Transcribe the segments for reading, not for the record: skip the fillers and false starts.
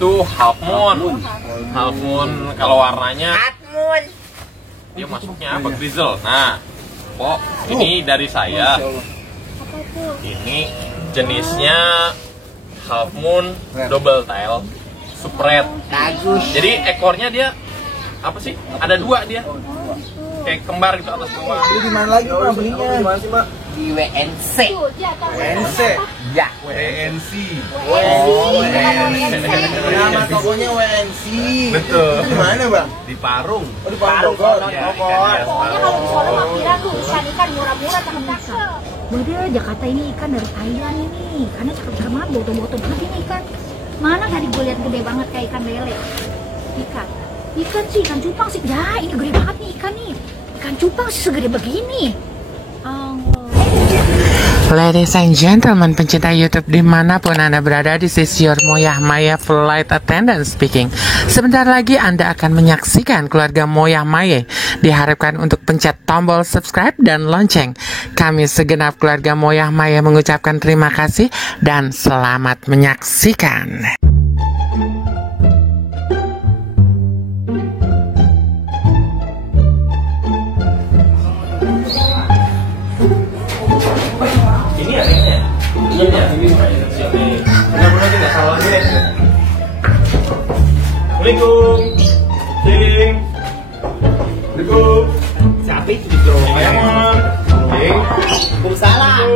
itu half moon. Half moon kalau warnanya dia masuknya apa? Grizzle. Nah, ini dari saya. Ini jenisnya half moon double tail spread. Bagus. Jadi ekornya dia apa sih? Ada dua dia. Kayak kembar gitu atas bawah. Beli di mana lagi Pak belinya? Di mana sih Pak? Di WNC. WNC. Ya. WNC. Nama tokonya WNC. Betul. Di mana Bang? Di Parung. Oh di Parung Bogor. Pokoknya kalau di Solo mah kira tuh ikan murah-murah cakep-cakep. Waduh, Jakarta ini ikan dari Thailand ini. Ikannya cakep-cakep banget, botol-botol banget ini ikan. Mana tadi gue lihat gede banget kayak ikan lele. Ikan sih, ikan cupang sih. Ya, ini gede banget nih ikan nih. Ikan cupang sih segede begini. Ladies and gentlemen, pencinta YouTube dimanapun Anda berada, this is your Moyah Maya Flight Attendant speaking. Sebentar lagi Anda akan menyaksikan keluarga Moyah Maya. Diharapkan untuk pencet tombol subscribe dan lonceng. Kami segenap keluarga Moyah Maya mengucapkan terima kasih dan selamat menyaksikan. Assalamualaikum. Cing. Assalamualaikum. Siapa itu di bro? Waalaikumsalam.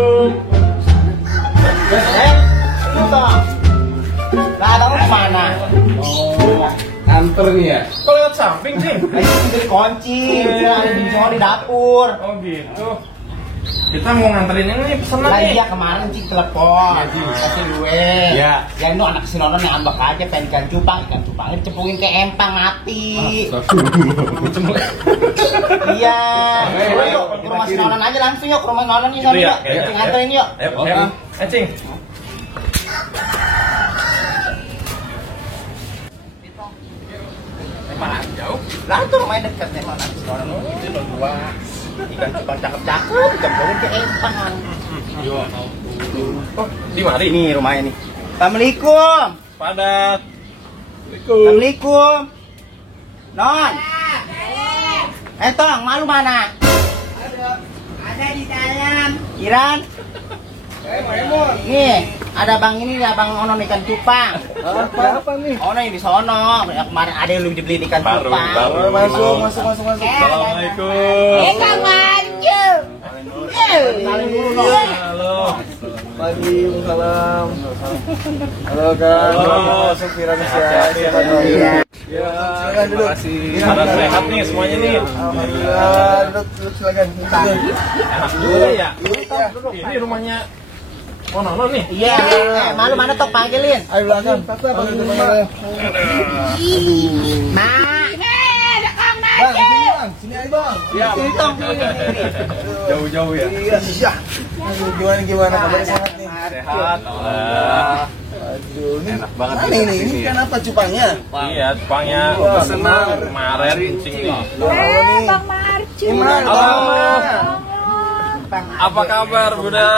Ini toh. Lah, abang kemana? Oh, anter nih ya. Kok lewat samping sih? Ini dari kunci. Ada di dapur. Oh gitu. Kita mau nganterin ini pesanan Lah nih. iya kemarin Cing telepon. Kasih gue. Ya. Ya itu anak sinonon ngambek aja pengen ikan cupangnya dicepukin ke empang mati. Iya. Yuk ke rumah sinonon aja langsung yuk ke rumah sinonon yuk. Gitu ya? Cing nganterin yuk. Ayo. Cing. Emang jauh? Lah tuh rumahnya dekat emang anak sinonon itu lo dua. Ikan cupang cakep-cakep dicepukin ke empang. Oh, di mari. Ini rumahnya nih. Assalamualaikum. Padat. Assalamualaikum. Non. Tong, malu mana? Ada di dalam. Iran. Nih, ada bang ini ya bang Ono ikan cupang. Apa nih? Ono yang di sono. Kemarin ada yang lu dibeli ikan Baru. cupang. Masuk. Assalamualaikum. Kang Maju. Saling dulu dong. Halo. Waalaikumsalam. Halo Kak. Halo. Masuk Firanusia. Siapa dulu? Ya, silakan duduk. Pada sehat nih semuanya nih. Alhamdulillah. Duduk silakan. Enak juga ya. Ini rumahnya Nono nih. Iya, malu mana tok panggilin. Ayo belakang. Panggil teman. Mak. Bang, sini bang. Sini aja bang. Ya. Ini tong. Jauh-jauh ya. Iya. Aduh, gimana kabarnya sehat nih? Sehat. Aduh, ini Enak banget mana ini? Ini kan apa cupangnya? Iya, cupangnya Senang. kemarin cing nih. Bang Marcu. Gimana? Halo. Apa kabar, Bunda?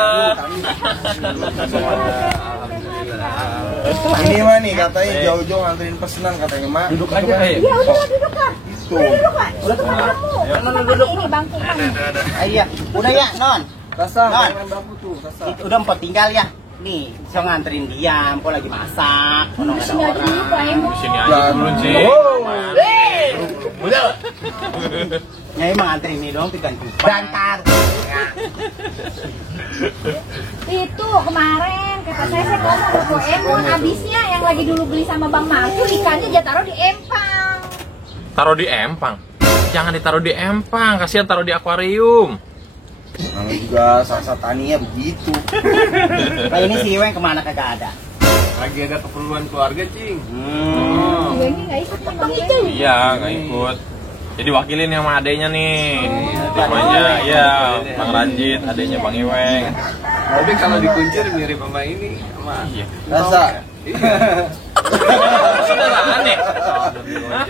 Ini mah nih katanya jauh-jauh nganterin pesanan katanya mak. Duduk aja, Ya udah duduk lah. Itu. Duduk lah. Duduk. Ini bangku kan. Iya, udah ya, Non. Kasang, Nah. main bambu tuh, kasang. Itu udah empot tinggal ya. Nih, saya nganterin dia, kok lagi masak. Ono nggak ada Sini aja dulu Pak orang. Emo. Di sini aja dulu, Cing. Udah. Ya emang nganterin ini dong ikan cupang. Bantar. Itu kemarin kata saya ngomong ke Ko Emon abisnya yang lagi dulu beli sama Bang Marcu ikannya dia taruh di empang. Taruh di empang. Jangan ditaruh di empang, kasihan taruh di akuarium. Namanya juga sasa taninya begitu. Nah ini si Iweng kemana kagak ada? Lagi ada keperluan keluarga, Cing. Iwengnya nggak ikut nih Bang itu. Iya, nggak ikut. Jadi wakilin yang sama adenya nih. Namanya, iya, Bang Ranjit, adenya Bang Iweng. Tapi kalau dikuncir mirip sama ini, sama Iya. rasa. Saudaraan nih. Hah?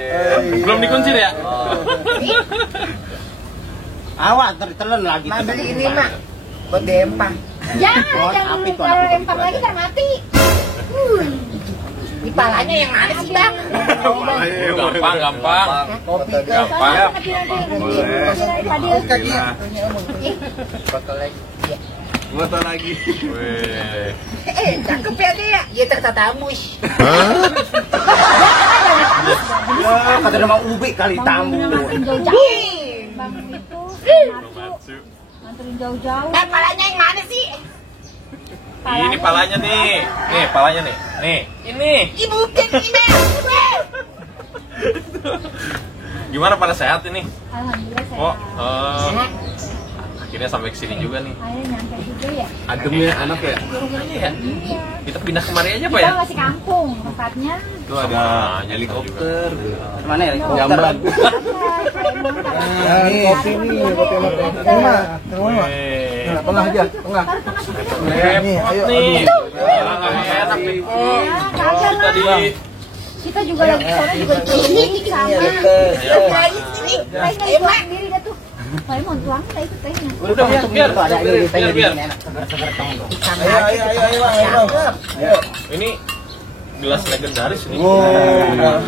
Belum dikuncir ya? Awas tertelen lagi. Nah beli ini mak buat di empang. Jangan Api tuh kalau anak empang lagi kan mati. Di palanya yang mana sih bang? Gampang. Kopi ke Gampang. Botol lagi. Wih. Cakep ya dia ya? Iya tertatamus. Ya, kata nama ubi kali tamu. Nganterin jauh-jauh. Bang itu nafsu. Nganterin jauh-jauh. Dan palanya yang mana sih? Ini palanya nih. Nih, palanya nih. Nih, ini. Ibu ini. Gimana pada sehat ini? Alhamdulillah Oh, sehat. akhirnya sampai ke sini juga nih. Akhirnya nyampe juga ya. Ademnya anak ya. Ya. Iya. Kita pindah kemari aja, Pak Kita ya? masih kampung tempatnya. Itu ada helikopter. Mana ya? Jamban. Ini kopi nih, kopi sama teh. Tengah, tengah. Nah, tengah aja, tengah. Nih, ayo. Nih. Enak nih. Oh, kagak lah. tadi Kita juga lagi sore juga dikelilingi sama. Lain tuang sendiri dah tuh. Paimon tuang kita ikut tehnya. udah biar. Biar. Ayo, Bang. Ini gelas legendaris ini. Wow.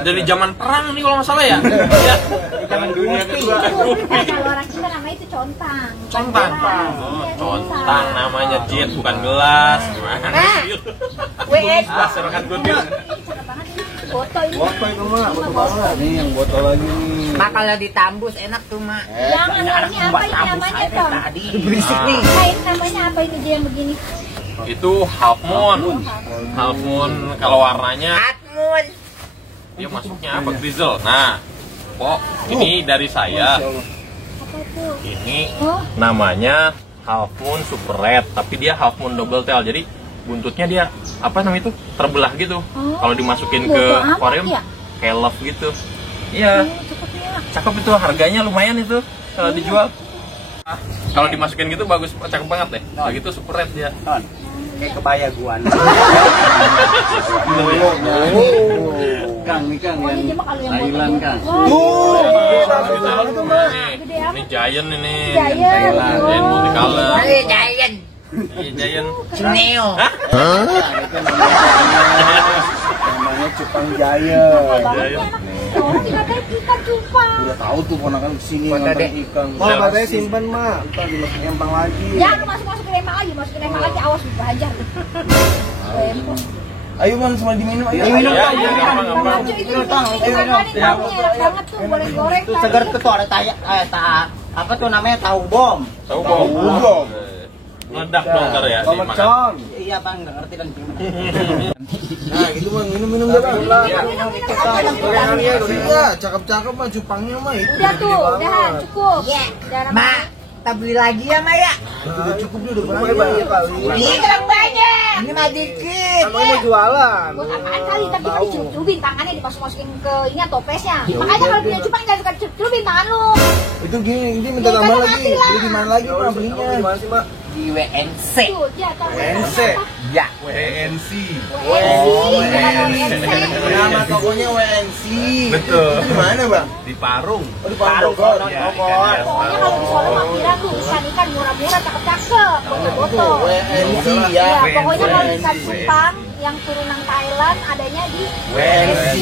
Dari zaman perang nih kalau nggak salah ya. Ya. Zaman dunia kedua. Kalau orang kita namanya itu contang. Contang. Oh, contang namanya Jit, bukan gelas. Gimana? WS. Gelas serokan gudil. Cakep banget ini. Foto ini. Foto itu mah, foto banget. Nih yang botol lagi nih. Makalnya ditambus enak tuh mak. Yang ini apa ini namanya Tom? Berisik nih. Kain namanya apa itu dia yang begini? Itu half moon. Half moon kalau warnanya Atmun. dia masuknya apa? Grizzle. Nah, kok ini dari saya. Apa tuh? Ini Oh, namanya half moon super red, tapi dia half moon double tail. Jadi buntutnya dia apa namanya itu terbelah gitu. Oh. Kalau dimasukin ke Bodo amat akuarium ya? kayak love gitu. Iya, cakep ya. cakep itu, harganya lumayan itu kalau dijual. Kalau dimasukin gitu bagus, cakep banget deh. Nah gitu super red dia. Kayak kebaya gua. Kang, nih Kang Oh, yang ini mah kalau yang Thailand Kang. Gede amat. Ini giant ini. Giant. Giant multicolor. Ayo Giant. Iya giant. Cuneo. Hah? Namanya Cupang Jaya. Banget nih anak. Orang dikatain ikan cupang. Udah tahu tuh ponakan kesini Kota nonton deh. ikan. Oh, katanya simpen mah. Ntar dimasukin empang lagi. Jangan lu masuk-masuk ke lempang lagi, masukin lempang lagi, awas lu hajar. Lempang. Ayo Bang, semua diminum. Ayo. Diminum. Iya, iya, gampang. Itu enak banget tuh, boleh goreng. Itu segar tuh ada apa tuh namanya tahu bom. Tahu bom. Meledak dong ntar ya. Bang dimakan. Mercon. Iya bang, nggak ngerti kan. Nah, gitu Bang, minum deh Bang. Minum. Iya, cakep-cakep mah cupangnya mah itu. Udah tuh, udah cukup. Iya. Jangan Mak, kita beli lagi ya mak ya. Udah cukup dia udah banyak kali. Ini kurang banyak. Ini mah dikit. Emang mau jualan. buat apaan kali, tapi kan dicelup-celupin tangannya, dimasukin ke ini topesnya. Makanya kalau punya cupang jangan suka celupin tangan lu. Itu gini, ini minta Ya, tambah kan lagi. mati lah. Beli di mana lagi Pak belinya? Di mana sih, Pak? Di WNC. Tuh, dia tahu. WNC. Ya. WNC. Nama tokonya WNC. Betul. Itu di mana, Bang? Di Parung. Oh, di Parung. Bogor. Pokoknya kalau di Solo mah kira tuh ikan-ikan murah-murah, cakep-cakep, foto-foto. WNC Ya, ya. pokoknya kalau ikan cupang yang turunan Thailand adanya di WNC.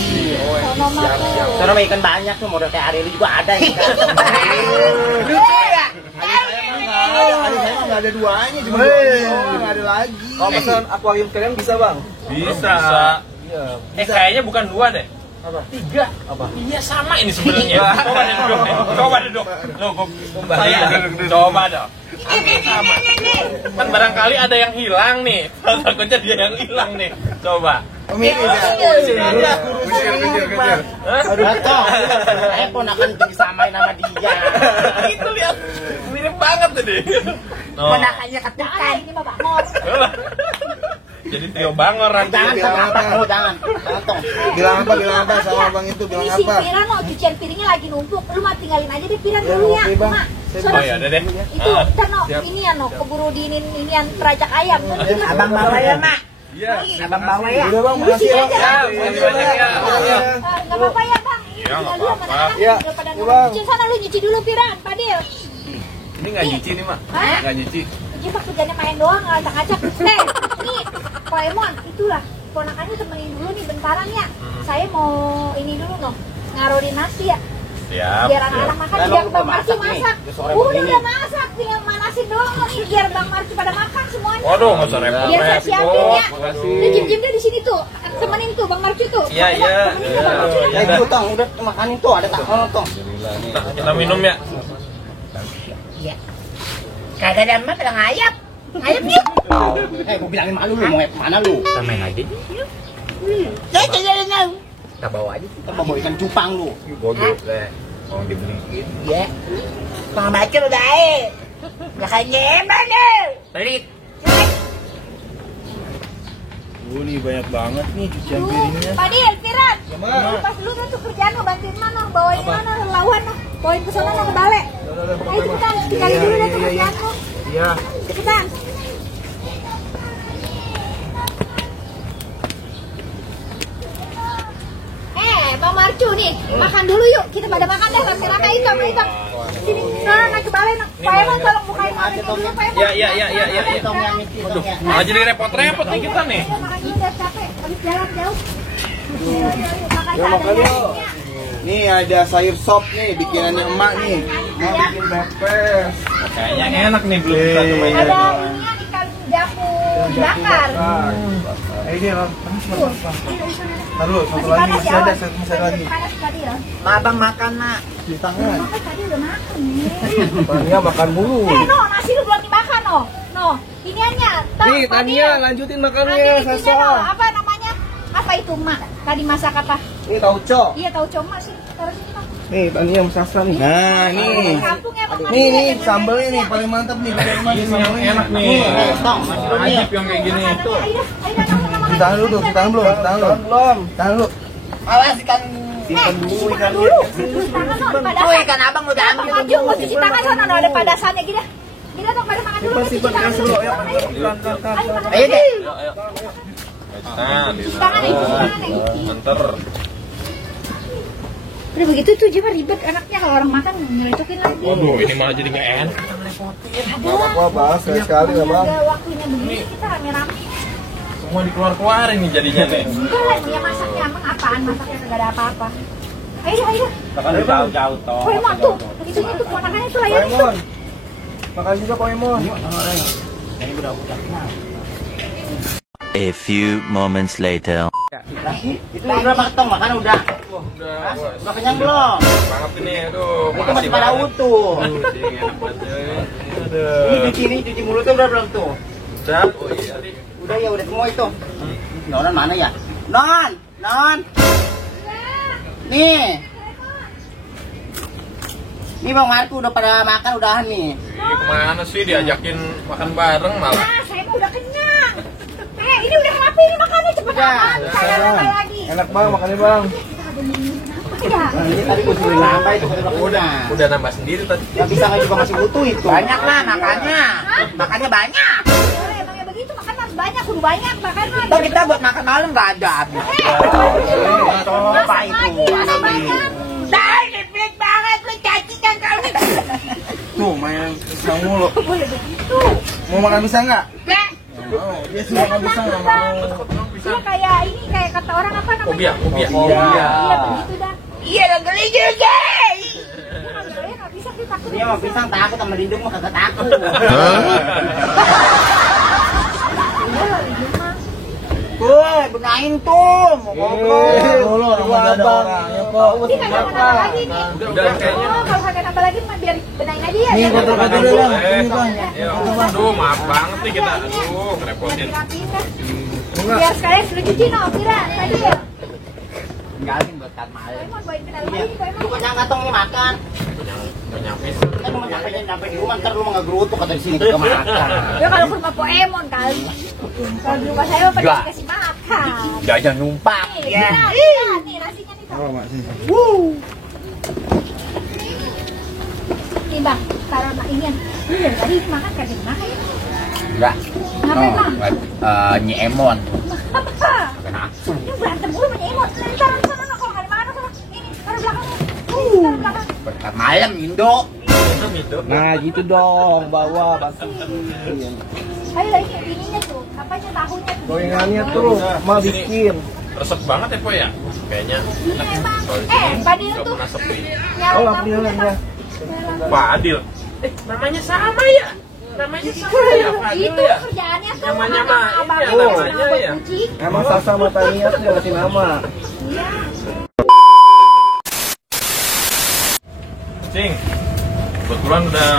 Sono mah tuh. Soalnya mah ikan banyak tuh, model kayak Ariel juga ada ikan. Lucu ya. Ada saya mah nggak ada duanya, cuma dua, nggak ada lagi. Kalau pesan akuarium kalian bisa bang? Bisa. Iya. Kayaknya bukan 2 deh. Apa? 3. Apa? Iya sama ini sebenarnya. Coba deh duduk nih. Coba duduk. Loh, saya coba dong. Sama. Kan barangkali ada yang hilang nih. Takutnya dia yang hilang nih. Coba. Mirip ya. Sini aja. Hah? Betul. Saya pun akan disamain sama dia. Itu lihat. Mirip banget tadi. Oh. Ponakannya Jangan ketukan. ini mah bangor. Jadi trio bangor nanti. Jangan Bilang apa? apa? Oh, jangan. Jangan tong. Bilang apa sama Bang itu? Bilang Ini si apa? Piran mau cucian piringnya lagi numpuk, lu mah tinggalin aja deh Piran dulu ya. oke, Bang. Mak, Saya sono Oh ya udah deh. itu ntar no, ini ya no, keburu diinin ini yang terajak ayam. Abang bawa ya mak. Iya. Abang bawa ya. Udah Bang, Di makasih sini ya. aja. Ya, makasih banyak ya. Nggak apa-apa ya bang. Iya, nggak Dulu sama apa-apa. anak-anak Iya. daripada Iya, Bang. nyuci sana lu nyuci dulu Piran, Padil. Ini nggak nyuci nih mak. Hah? Nggak nyuci. Nyuci mah kerjanya main doang, ngacak-ngacak. Nih, Paemon, itulah ponakannya temenin dulu nih bentaran ya. Saya mau ini dulu noh, ngarorin nasi ya. Siap. Biar anak-anak makan, Dan biar lu Bang udah Marci masak nih, masak. udah sore Udah begini. masak, tinggal manasin doang nih biar Bang Marci pada makan semuanya. Waduh, nggak usah repot. Biar saya siapin ya. Makasih. Lu Jim dia di sini tuh, temenin tuh Bang Marci tuh. Iya, iya. Temenin tuh Bang Marci. Iya. Itu tong, udah makanin tuh, ada tak ono tong. Kita minum ya. Iya. Kagak ada emak pada ngayap. Ngayap yuk. Gua bilangin malu lu, mau kemana lu? Kita main aja. Saya jalan. Kita bawa aja. Kita bawa ikan cupang lu. Bodoh deh. Mau dibeliin. Iya. Bang Marci udah makanya emang deh. Pelit. Ini banyak banget nih cucian Tuh, Padil, Firan. Pas lu tuh kerjaan lo bantuin mana, bawain mana lawan noh. Bawain ke sana noh ke balai. Ayo cepetan, tinggalin dulu deh tuh kerjaan lo. Iya. Cepetan. Bang Marcu nih, makan dulu yuk. Kita pada makan dah, rasa-rasa hitam. Sini, naik ke balai noh. Pak Emon tolong bukain makannya dulu, Pak Emon. Ya. Tong yang itu tong ya. Malah jadi repot-repot nih kita nih. Ayo, makan dulu udah capek, habis jalan jauh. Makan Ya, makan seadanya. yuk. Nih ada sayur sop nih, bikinannya emak nih. Mau bikin pepes. Kayaknya enak nih belum kita cobain. Ada ininya ikan jamu bakar. Ini lah. Taruh, satu Masih lagi panas masih ya, ada, Awan? masih ada lagi. Panas tadi ya? Abang makan nak. Di tangan. Makan tadi udah makan nih. Tania makan mulu. No, nasi lu belum dimakan no. Iniannya. Nih, Tania lanjutin makannya, Sasa. Apa namanya? Apa itu mak? Tadi masak apa? Nih tauco. Iya tahu coma sih. Taruh sini mak. Nih, Tania sama Sasa nih. Nah, nih. Kampung ya, Bang. Nih, sambelnya nih paling mantap nih. Ini yang enak nih. Tong, masih belum Ajib yang kayak gini. Ayo, Ditahan dulu tuh, ditahan belum? Ditahan belum? Tahan dulu. Awas ikan. Simpan dulu Cuci tangan no, ada Tuh padasan. ikan abang udah Bang ambil. Maju mau cuci tangan sana no, ada padasannya gini. Gini dong pada makan dulu. Cuci tangan dulu. Ayo, Ayo deh. Nah, cuci tangan nih, cuci tangan nih. Menter. Udah begitu tuh dia mah ribet anaknya kalau orang makan nyerecokin lagi. Waduh, ini malah jadi nggak enak. Wah, bahas sekali ya, Bang. Udah waktunya begini kita rame-rame. Semua dikeluar-keluarin nih jadinya nih. Enggak lah, dia masaknya emang apaan? Masaknya kagak ada apa-apa. Ayo. Kan jauh-jauh toh. Poemon tuh, itunya tuh ponakannya tuh layanin tuh. Poemon. Makan juga Poemon. A few moments later. Itu berapa tong makan udah? Udah kenyang belum? Banget ini, aduh. Itu masih pada utuh. Enak banget. Ini cuci mulutnya udah belum tuh? Udah. Oh iya. Udah ya, udah semua itu. Nonan mana ya? Non. Nih. Nih Bang Marco udah pada makan udahan nih. Ih, kemana sih diajakin makan bareng malah? Nah, saya mah udah kenyang. Ini udah rapi nih makannya cepet amat. Saya nambah lagi. Enak Bang, makannya Bang. Kita ada minum apa ya? Nah, ini tadi gue suruh nambah itu udah. Udah nambah sendiri tadi. Yang bisa juga masih utuh itu. Banyak lah makannya. Makannya banyak. Emangnya begitu makan harus banyak, kudu banyak makan mah. Tuh kita buat makan malam nggak ada habis. Coba itu. Ada banyak. Dah, pelit banget lu cacikan kau nih. Tuh, main pisang mulu. Boleh begitu. Mau makan pisang nggak? Dah. Mau. Dia sudah makan pisang nggak mau. Iya kayak ini kayak kata orang apa namanya? Fobia. Iya begitu dah. Iya lo geli juga. Dia nggak bisa dia takut. Dia mau pisang takut sama lindung mah kagak takut. Woi, benahin tuh. Mau ngobrol. Dulu orang ada orangnya kok. Ini kagak mau nambah lagi nih. Udah kayaknya. Oh, kalau kagak nambah lagi mah biar benahin aja ya. Nih, Biar kotor-kotor nambah. dulu, Bang. Eh, Ini, Bang. ya, aduh, maaf banget nih kita. Aduh, ngerepotin. Rapiin dah. Biar sekalian sudah cuci no, Kira tadi ya. Tinggalin buat kan malam. Poemon bawain ke dalam lagi nih, Poemon. Lu kok jangan katong nih makan. Udah nyampe. Kan mau nyampe di rumah ntar lu mah ngegerutuk kata di sini kagak makan. Ya kalau ke rumah Poemon kali. Kalau di rumah saya mah pada dikasih makan. Jajan numpang. Nih, nih nasinya nih, Bang. Oh, Mak, sini. Nih, Bang. Taruh mak inian. Iya, tadi makan kagak makan ya. Enggak. Ngapain, Bang? Nyi Emon. Apa? Kenapa? Ini berantem mulu sama Emon. Taruh di sana, kalau nggak dimakan sana. Ini, taruh belakangnya. Taruh belakang. Berkat malam Indo. Nah, gitu dong, bawa basi. Ayo, ini ininya tuh. Apanya tahunya tuh. Gorengannya tuh mah bikin. Resep banget ya, Po ya? Kayaknya. Iya emang. Soalnya Fadil nggak tuh pernah sepi. Oh, nggak punya ya. Pak Adil. Namanya sama ya? Namanya sama ya, Pak Adil itu ya? kerjaannya tuh Namanya sama mah abang ini ya, sama namanya abang ya. kucing. Emang Sasa sama Tania tuh yang ngasih nama. Iya. Cing, kebetulan udah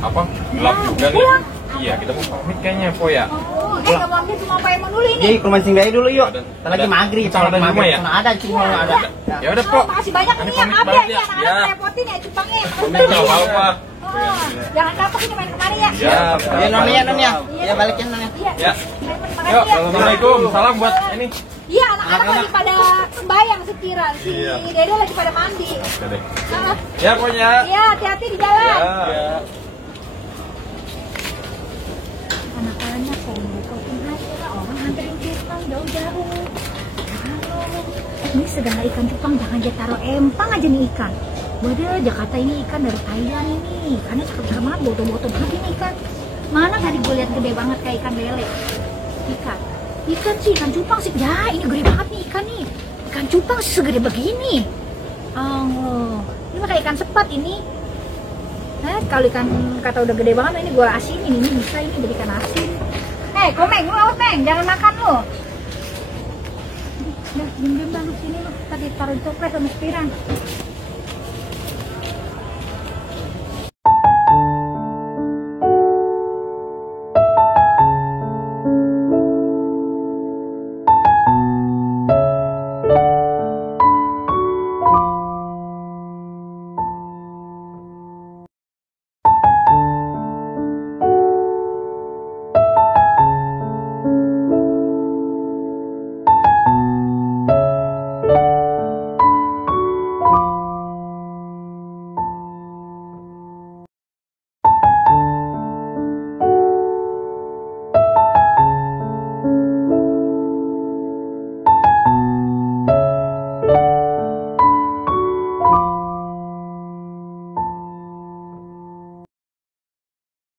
apa gelap juga nih. pulang. Iya, kita mau pamit kayaknya, Po ya. Oh, nggak mau ambil cuma payah dulu ini. Jadi ke rumah Singgah dulu yuk. Ada- Ntar lagi ada- maghrib. Cuma ada Maghrib. rumah ya? Sana ada cuma nggak ada. Ya udah, Po. Oh, makasih banyak Ini nih ya, pamit maaf ya, banget ini ya. anak-anak Ya. repotin ya Jepangnya. Nggak apa-apa. Oh, jangan kapok ini main kemari ya. Ya, Ya namanya non ya. Ya balikin non ya. Iya. Ya. Makasih Yuk, ya. assalamualaikum. Salam buat ini. Iya, anak-anak lagi pada sembayang sekira. Si Iya. Dede lagi pada mandi. Oke deh. Nah, Ya, pokoknya. iya, hati-hati di jalan. Ya. Anak-anak saya ngerepotin aja, orang nganterin cupang jauh-jauh. Halo, ini segala ikan cupang jangan dia taruh empang aja nih ikan. Waduh, Jakarta ini ikan dari Thailand ini. Ikannya cakep-cakep banget, boto-boto banget ini ikan. Mana tadi gue lihat gede banget kayak ikan lele. Ikan sih, ikan cupang sih. Ya, ini gede banget nih ikan nih. Ikan cupang sih segede begini. Oh, ini mah kayak ikan sepat ini. Kalau ikan kata udah gede banget, ini gue asinin, ini bisa ini jadi ikan asin. Komeng, lu awas Meng, jangan makan lu. Udah, diem-diem dah lu sini lu. Tadi taruh di toples sama sepiran.